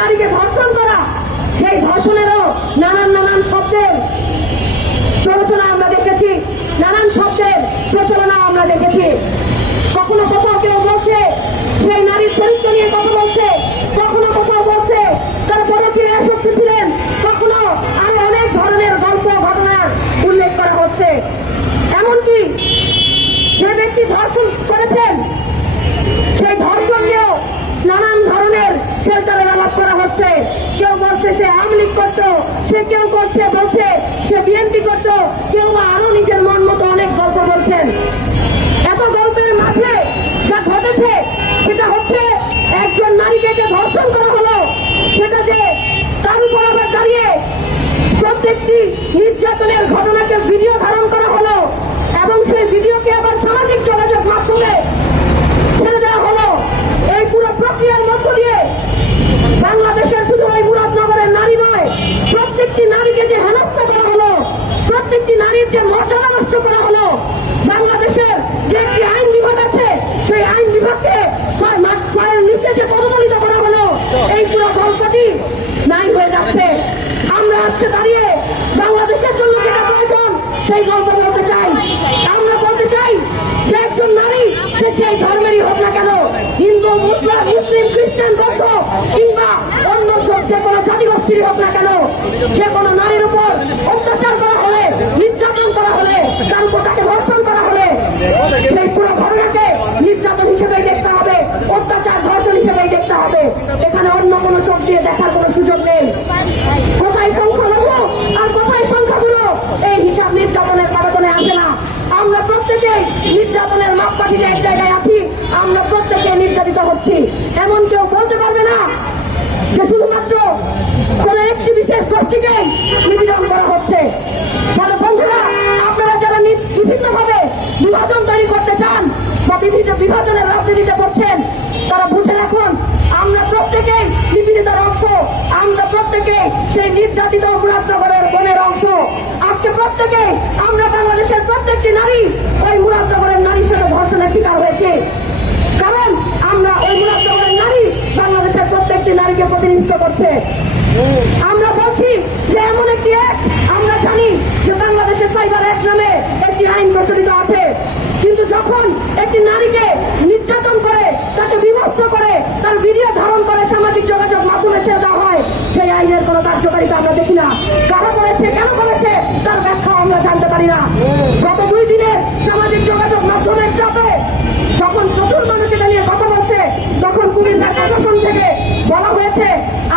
নারীকে ধর্ষণ করা, সেই ধর্ষণেরও নানান শব্দের প্ররোচনা আমরা দেখেছি, নানান শব্দের প্রচলনা আমরা দেখেছি। কখনো কোথাও কেউ বলছে সেই নারীর চরিত্র নিয়ে কথা বলছে, কখনো কোথাও বলছে তার পরকীয়া আসক্তি ছিলেন, কখনো আরো অনেক ধরনের গল্প ঘটনার উল্লেখ করা হচ্ছে। এমনকি যে ব্যক্তি ধর্ষণ করেছেন সেই ধর্ষণ নিয়েও নানান ধরনের শেল্টারের আলাপ করা হচ্ছে। কেউ বলছে সে আওয়ামী লীগ করতো, সে কেউ বলছে সে বিএনপি করতো, কেউ আরো নিজের মন মতো অনেক গল্প বলছেন। এত গল্পের মাঝে যা ঘটেছে সেটা হচ্ছে একজন নারীকে যে ধর্ষণ করা হলো সেটা যে কান বরাবর দাঁড়িয়ে প্রত্যেকটি নির্যাতনের ঘটনাকে ভিডিও ধারণ করা হলো এবং সেই ভিডিওকে আবার সামাজিক যোগাযোগ মাধ্যমে ছেড়ে দেওয়া হলো। এই পুরো প্রক্রিয়ার মধ্য দিয়ে বাংলাদেশের শুধু ওই মুরাদনগরের নারী নয়, প্রত্যেকটি নারীকে যে হেনস্থা করা হলো, প্রত্যেকটি নারীর যে মর্যাদা নষ্ট করা হলো, বাংলাদেশের যে একটি আইন বিভাগ আছে সেই আইন বিভাগকে পায়ের নিচে যে পদদলিত করা হলো, এই পুরো গল্পটি নাই হয়ে যাচ্ছে। আমরা আজকে দাঁড়িয়ে বাংলাদেশের জন্য যেটা প্রয়োজন সেই গল্প বলতে চাই। আমরা বলতে চাই যে একজন নারী সে যে ধর্মেরই হোক না কেন, হিন্দু মুসলিম খ্রিস্টান বৌদ্ধ কিংবা অন্য যে কোনো জাতিগোষ্ঠীরই হোক না কেন, যে কোনো নারীর উপর অত্যাচার করা হলে, নির্যাতন করা হলে, তার উপর তাকে ধর্ষণ করা হলে সেই পুরো ঘটনাকে নির্যাতন হিসেবেই দেখতে হবে, অত্যাচার ধর্ষণ হিসেবেই দেখতে হবে। এখানে অন্য কোনো চোখ দিয়ে দেখার কোনো সুযোগ নেই। কোথায় সংখ্যালঘু আর কোথায় সংখ্যাগুলো এই হিসাব নির্যাতনের আবেদনে আসে না। আমরা প্রত্যেকেই নির্যাতনের মাপকাঠিতে এক জায়গায় আছি, আমরা প্রত্যেকে নির্যাতিত হচ্ছি। এমন কেউ বলতে পারবে না যে শুধুমাত্র কোন একটি বিশেষ গোষ্ঠীকেই নিপীড়ন করা হচ্ছে। ফলে বন্ধুরা, আপনারা যারা বিভিন্নভাবে বিভাজন তৈরি করতে চান বা বিভিন্ন বিভাজনের রাজনীতিতে করছেন, তারা বুঝে রাখুন আমরা প্রত্যেকেই নিপীড়িতের অংশ, আমরা প্রত্যেকেই সেই নির্যাতিত মুরাদনগরের বনের অংশ। আজকে প্রত্যেকে আমরা বাংলাদেশের প্রত্যেকটি নারী ওই মুরাদনগরের নারীর সাথে ধর্ষণের শিকার হয়েছে, কারণ আমরা ওই মুরাদনগরের নারী বাংলাদেশের প্রত্যেকটি নারীকে প্রতিনিধিত্ব করছে। আমরা বলছি যে এমন একটি আমরা জানি যে বাংলাদেশের সাইবার অ্যাক্ট নামে একটি আইন প্রচলিত আছে, কিন্তু যখন একটি নারীকে নির্যাতন করে, তাকে বিভৎস করে, তার ভিডিও ধারণ করে সামাজিক যোগাযোগ মাধ্যমে ছেড়ে দেওয়া হয়, সেই আইনের কোনো কার্যকারিতা আমরা দেখি না। কারা করেছে, কেন করেছে তার ব্যাখ্যা আমরা জানতে পারি না। গত 2 দিনের সামাজিক যোগাযোগ মাধ্যমের চাপে যখন প্রচুর মানুষ এটা নিয়ে কথা বলছে, তখন কুমিল্লার প্রশাসন থেকে বলা হয়েছে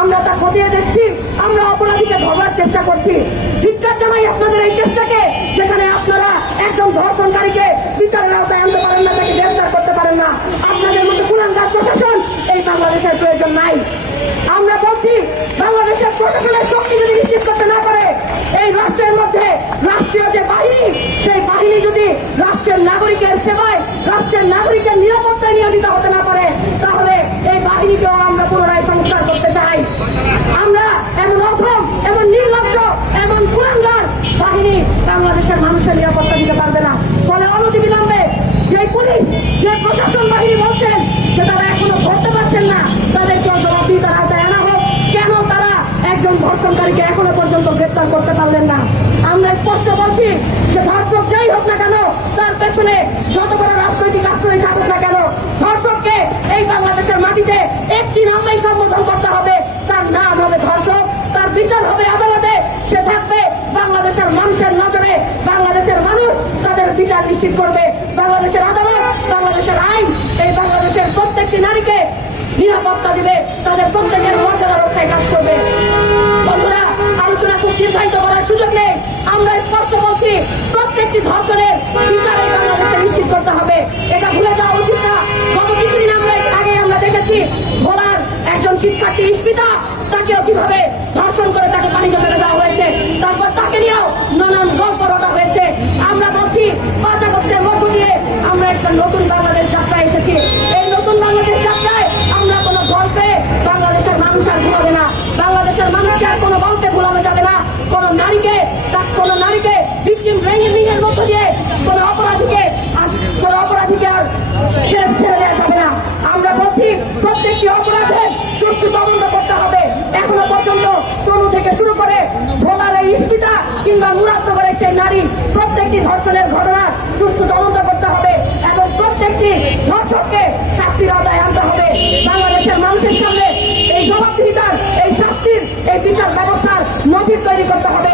আমরা তা খতিয়ে দেখছি, আমরা অপরাধীকে ধরার চেষ্টা করছি। ধিক্কার জানাই আপনাদের এই চেষ্টাকে, যেখানে আপনারা একজন ধর্ষণকারীকে বিচারের আওতায় আনতে পারেন না, তাকে গ্রেফতার করতে পারেন না। আপনাদের মতো কুলাঙ্গার প্রশাসন এই বাংলাদেশের প্রয়োজন নাই। আমরা বলছি বাংলাদেশের প্রশাসনের শক্তি যদি নিশ্চিত করতে না পারে, এই রাষ্ট্রের মধ্যে রাষ্ট্রীয় যে বাহিনী, সেই বাহিনী যদি রাষ্ট্রের নাগরিকের সেবায়, রাষ্ট্রের নাগরিকের নিরাপত্তায় নিয়োজিত হতে না পারে, তাহলে এই বাহিনীকেও আমরা পুনরায় সংস্কার করতে চাই। আমরা এমন অধম, এমন নির্লজ্জ, এমন কুলাঙ্গার বাহিনী বাংলাদেশের মানুষের নিরাপত্তা দিতে পারবে না। ফলে অনতিবিলম্বে যে পুলিশ, যে প্রশাসন বাহিনী বলছেন যে তারা এখনো ধরতে পারছেন না, তাদেরকেও জবাবদিহিতার আওতায় আনা হোক। কেন তারা একজন ধর্ষণকারীকে এখনো পর্যন্ত গ্রেফতার করতে পারলেন না? আমরা স্পষ্ট বলছি যে ধর্ষক যাই হোক না কেন, তার পেছনে যত বড় রাজনৈতিক আশ্রয় থাকুক না কেন, ধর্ষককে এই বাংলাদেশের মাটিতে একটি নামেই সম্বোধন করতে হবে, তার নাম হবে ধর্ষক। তার বিচার হবে আদালতে, সে থাকবে বাংলাদেশের মানুষের নজরে। বাংলাদেশের মানুষ তাদের বিচার নিশ্চিত করবে। বাংলাদেশের আদালত, বাংলাদেশের আইন এই বাংলাদেশের প্রত্যেকটি নারীকে নিরাপত্তা দিবে, তাদের প্রত্যেকের মর্যাদা রক্ষায় কাজ করবে। বন্ধুরা, আলোচনা খুব দীর্ঘায়িত করার সুযোগ নেই। আমরা স্পষ্ট বলছি প্রত্যেকটি ধর্ষণের বিচার এই বাংলাদেশে নিশ্চিত করতে হবে। এটা ভুলে যাওয়া উচিত না। গত কিছুদিন আগে আমরা দেখেছি ভোলার একজন শিক্ষার্থী ইস্পিতা, তাকেও কিভাবে ধর্ষণ করে তাকে পানিতে ফেলে দেওয়া হয়েছে, তারপর তাকে নিয়েও নানান গল্প রটা হয়েছে। আমরা বলছি 5 আগস্টের মধ্য দিয়ে আমরা একটা নতুন বাংলাদেশ যাত্রায় এসেছি। এই নতুন বাংলাদেশ যাত্রায় আমরা কোনো গল্পে বাংলাদেশের মানুষ আর ভুলাবে না, বাংলাদেশের মানুষকে আর কোনো গল্পে ভুলানো যাবে না। কোনো নারীকে ভিকটিম ব্রেইনিং এর মধ্য দিয়ে কোনো অপরাধীকে আর ছেড়ে দেওয়া যাবে না। আমরা বলছি প্রত্যেকটি অপরাধের সুষ্ঠু তদন্ত করতে হবে। কিংবা মুরাদনগরের সেই নারী, প্রত্যেকটি ধর্ষণের ঘটনা সুষ্ঠু তদন্ত করতে হবে এবং প্রত্যেকটি ধর্ষককে শাস্তির আওতায় আনতে হবে। বাংলাদেশের মানুষের সামনে এই জবাবদিহিতার, এই শাস্তির, এই বিচার ব্যবস্থার নজির তৈরি করতে হবে।